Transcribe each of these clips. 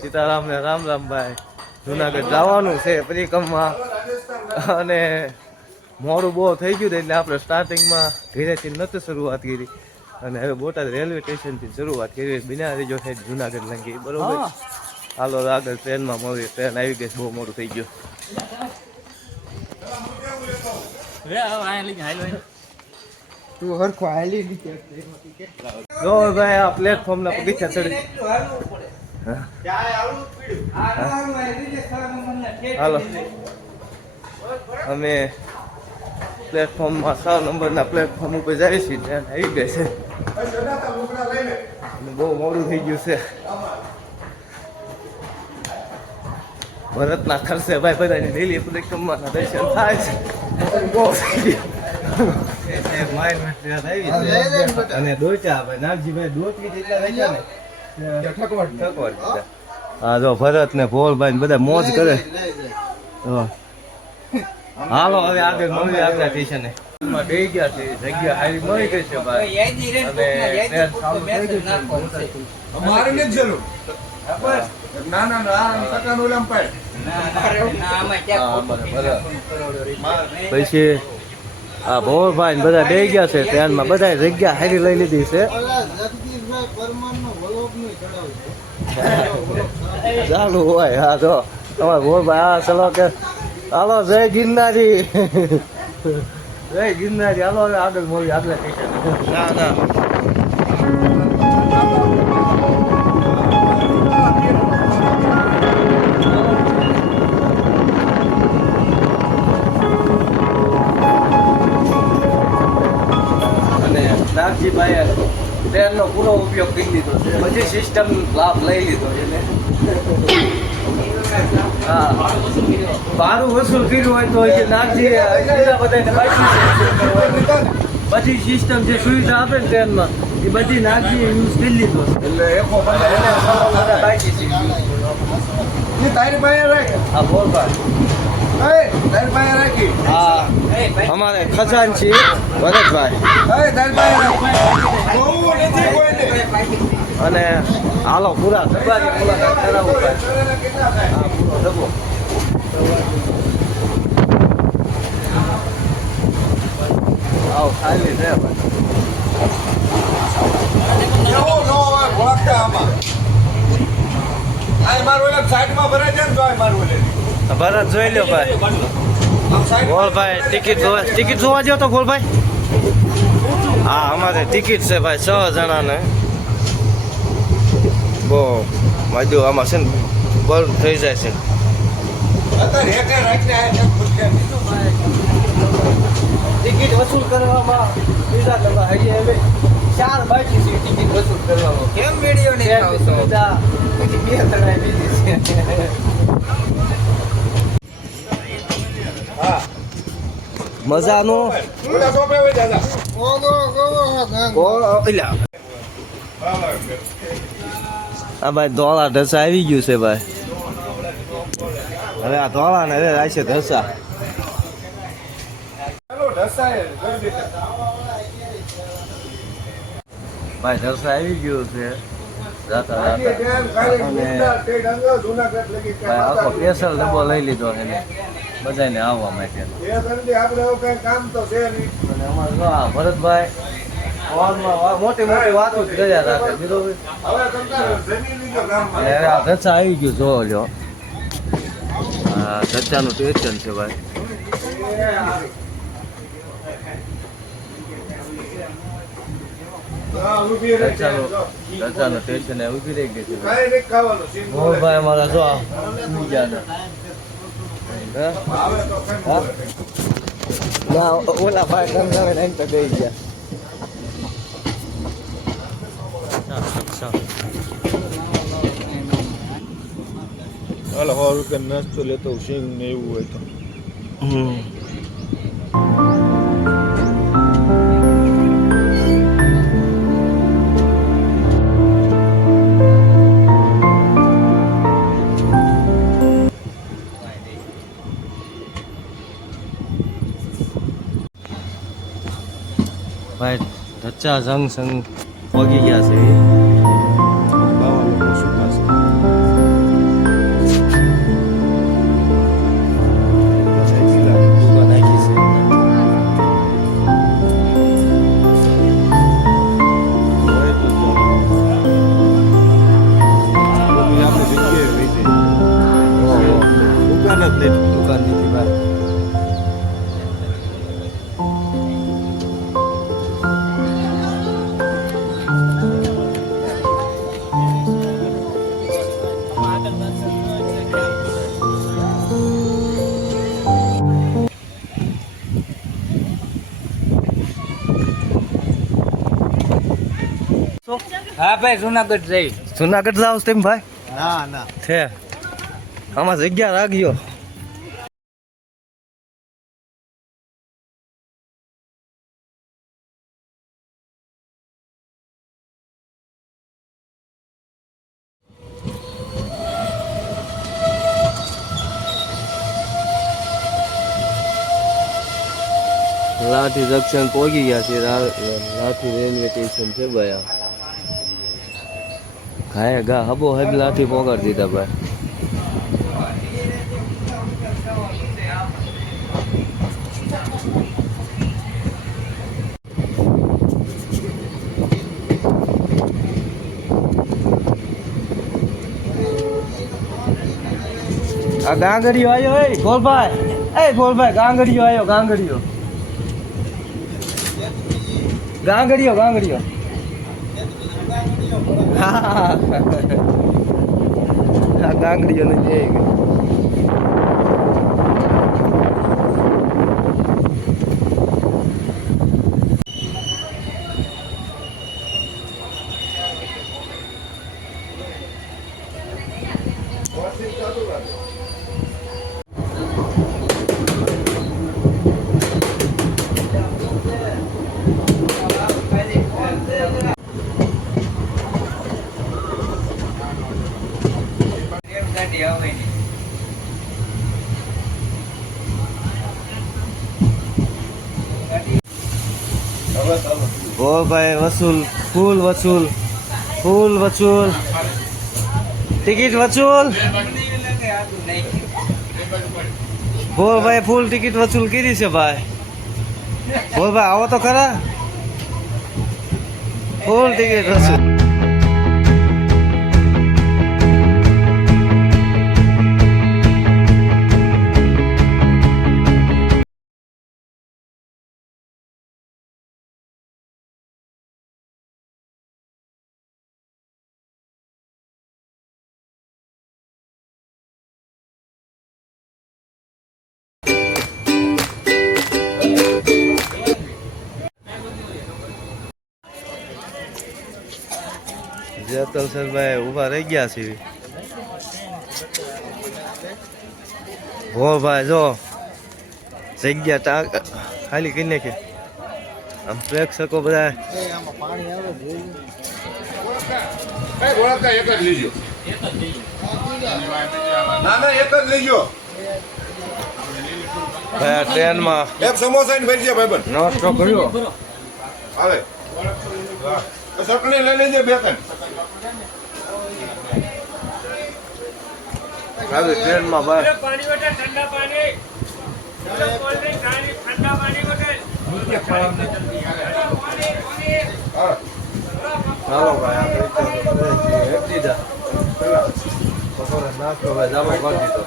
સીતારામ ને રામ રામ ભાઈ. જુનાગઢ જવાનું છે પરિક્રમા અને મોડું બહુ થઈ ગયું એટલે આપણે સ્ટાર્ટિંગમાં ઘરેથી નથી શરૂઆત કરી અને હવે બોટાદ રેલવે સ્ટેશનથી શરૂઆત કરી. બિના રીજો થઈ જુનાગઢ લંગી બરોબર. હાલો આગળ ટ્રેનમાં મળીએ. ટ્રેન આવી ગઈ, બહુ મોડું થઈ ગયું. તું હરખો હાલી જો ભાઈ આ પ્લેટફોર્મ ના પગથિયા ચડી. હાલો અમે પ્લેટફોર્મમાં 6 નંબરના પ્લેટફોર્મ ઉપર જઈએ છીએ. ટ્રેન આવી ગઈ છે અને બહુ મોડું થઈ ગયું છે. ભરતના ખર્ચે ભાઈ બધાની ડેલી પરિક્રમાના દર્શન થાય છે. બહુ થઈ ગયું અને દોચા ભાઈ નાગજીભાઈ દોચી જેટલા રાખ્યા ને ઠકવડ. હા જો ભરત ને ભોળભાઈ બધા મોજ કરે. હાલો હવે આગળ મળીએ આગલા સ્ટેશને. બે ગયા છે જગ્યા હારી મળી ગઈ છે ભાઈ. પછી આ ભોળભાઈ બધા બે ગયા છે ટ્રેનમાં. બધા જગ્યા હારી લઈ લીધી છે. ચાલુ હોય. હા જો તમારે ભોળભાઈ હા ચલો કે હાલો જય ગિરનારી. જય ગિરનારી. હાલો હવે આગળ મળીએ આગલા સ્ટેશન. ના ના નાગજીભાઈએ ટ્રેનનો પૂરો ઉપયોગ કરી લીધો છે. બધી સિસ્ટમ લાભ લઈ લીધો એટલે હા ભાડું વસૂલ કર્યું હોય તો નાગજી બધાને બધી સિસ્ટમ જે સુવિધા આપે ને ટ્રેનમાં એ બધી નાગજી યુઝ કરી લીધો એટલે તારી પાસે રાખ. હા બોલ ભાઈ. હા અમારે ખજાનચી ભરતભાઈ અને હાલો પૂરા ડબ્બાની મુલાકાત કરાવું ભાઈ. હા પૂરો ડબ્બો. આવો ખાલી છે ભાઈ. ભરત જોઈ લો ભાઈ. ગોળભાઈ ટિકિટ જોવા જો તો ગોળભાઈ. હા અમારે ટિકિટ છે ભાઈ 6 જણાને. બહુ માજુ આમાં છે ને બંધ થઈ જાય છે. ટિકિટ વસૂલ કરવામાં બીજા કરવા હજી હવે 4 બાકી છે ટિકિટ વસૂલ કરવામાં. કેમ વિડીયો નહીં સુવિધા 2 જણાએ લીધી છે. મજાનો હા ભાઈ ધોળા ઢસા આવી ગયું છે ભાઈ. હવે આ ધોળા ને હવે આવશે ઢસા. ભાઈ ઢસા આવી ગયું છે આખો સ્પેશિયલ ડબ્બો લઈ લીધો એને બધાને આવવા માટે. ભરતભાઈ મોટી મોટી વાતો જ કર્યા રાખે બરોબર. ધચ્ચા આવી ગયું જોવો જો. હા ધચ્ચાનું સ્ટેશન છે ભાઈ. ધચ્ચાનું સ્ટેશન ઉભી રહી ગઈ છે ભાઈ. અમારા જો ના ઓલા ભાઈ ગંગાવે નાઈ તો ગઈ ગયા. હાલ 100 રૂપિયા નાસ્તો લેતો સિંગ ને એવું હોય તો. ભાઈ ધચ્ચા જંગ સંગ પગી ગયા છે. બાવા લોકો શું થશે. હા ભાઈ જુનાગઢ જઈ. જુનાગઢ જાવ તેમ ભાઈ ના ના છે આમાં જગ્યા રાખ્યો. લાઠી જંકશન પહોંચી ગયા છે. લાઠી રેલવે સ્ટેશન છે ભાઈ. ઘાય ઘા હબો હબ લાઠી પહોંચાડી દીધા ભાઈ. આ ગાંગડીયો આવ્યો. એ ભોલભાઈ ગાંગડીયો આવ્યો. ગાંગડીયો હા ગાંગડીયો ને જઈ ગયો. ઓ ભાઈ વસૂલ ફૂલ વસૂલ ટિકિટ વસૂલ. બોલ ભાઈ ફૂલ ટિકિટ વસૂલ કરી છે ભાઈ. બોલ ભાઈ આવો તો ખરા. ફૂલ ટિકિટ વસૂલ. જેતલ સરભાઈ ઊભા રહી ગયા છે. હો ભાઈ જો જગ્યા ખાલી કરી નાખી. આમ પ્રેક્ષકો બધા પાણી આવે એક જ લેજો. ના ના એક જ લેજો. ભાઈ આ ટ્રેનમાં એક સમોસા ને ભેજે ભાઈબંધ. નાસ્તો કર્યો. હાલે ચટણી લઈ લેજે બે ત્રણ. આવી ટ્રેનમાં ભાઈ પાણી વટે ઠંડા પાણી કોલ્ડ ડ્રિંક ઠંડા પાણી વટે ચાલો ભાઈ આપણે એક દીધા બપોરે નાસ્તો ભાઈ જામો કરી દીધો.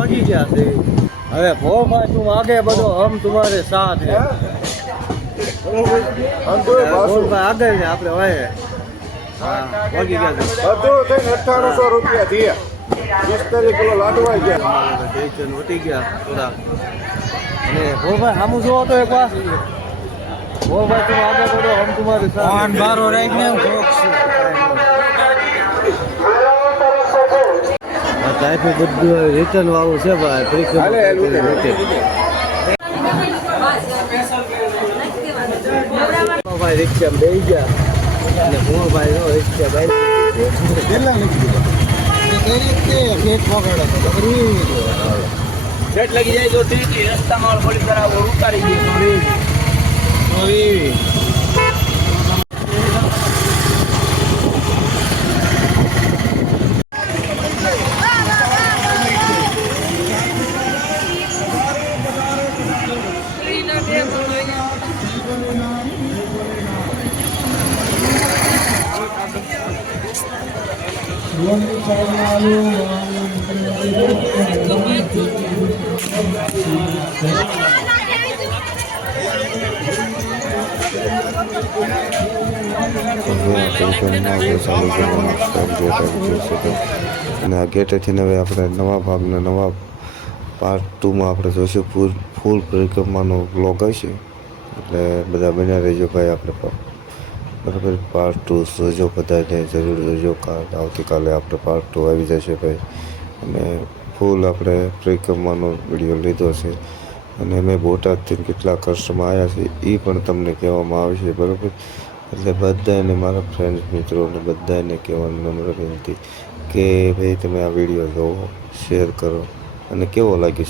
पहुंची गया थे। अरे भो भाई तुम आगे बढ़ो हम तुम्हारे साथ हैं। આમ તો ગોળભાઈ આગળ ને આપણે વાય હા વાગી ગયા છે બધું થઈને 9800 રૂપિયા થયા 45 કિલો લાડવા ગયા ટેન્શન વટી ગયા થોડા અને ગોળભાઈ સામું જોવો તો એક વાર ગોળભાઈ તમે આગળ બોલો હમ તમારી ફોન બારો રાખને ટાઈપે બધું રિટર્ન વાળું છે ભાઈ ભાઈ રિક્ષા બેસી ગયા અને ગોળભાઈ નો રિક્ષા બાંધી કેટલા લખી દીધા સેટ લગી જાય તો ઠીક રસ્તામાં પોલીસ કરાવો ઉતારી ગઈ અને આ ગેટેથી હવે આપણે નવા ભાગના નવા પાર્ટ 2માં આપણે જોઈશું ફૂલ પરિક્રમાનો વ્લોગ હશે એટલે બધા બન્યા રહેજો ભાઈ આપણે બરાબર પાર્ટ 2 જોજો બધાને જરૂર જોજો આવતીકાલે આપણે પાર્ટ 2 આવી જશે ભાઈ અને ફૂલ આપણે પરિક્રમાનો વિડીયો લીધો છે અને મેં બોટાદથી કેટલા કસ્ટમર આવ્યા છે એ પણ તમને કહેવામાં આવશે બરાબર એટલે બધાને મારા ફ્રેન્ડ્સ મિત્રોને બધાને કહેવાનું નમ્ર વિનંતી કે ભાઈ તમે આ વિડીયો જોવો શેર કરો અને કેવો લાગે છે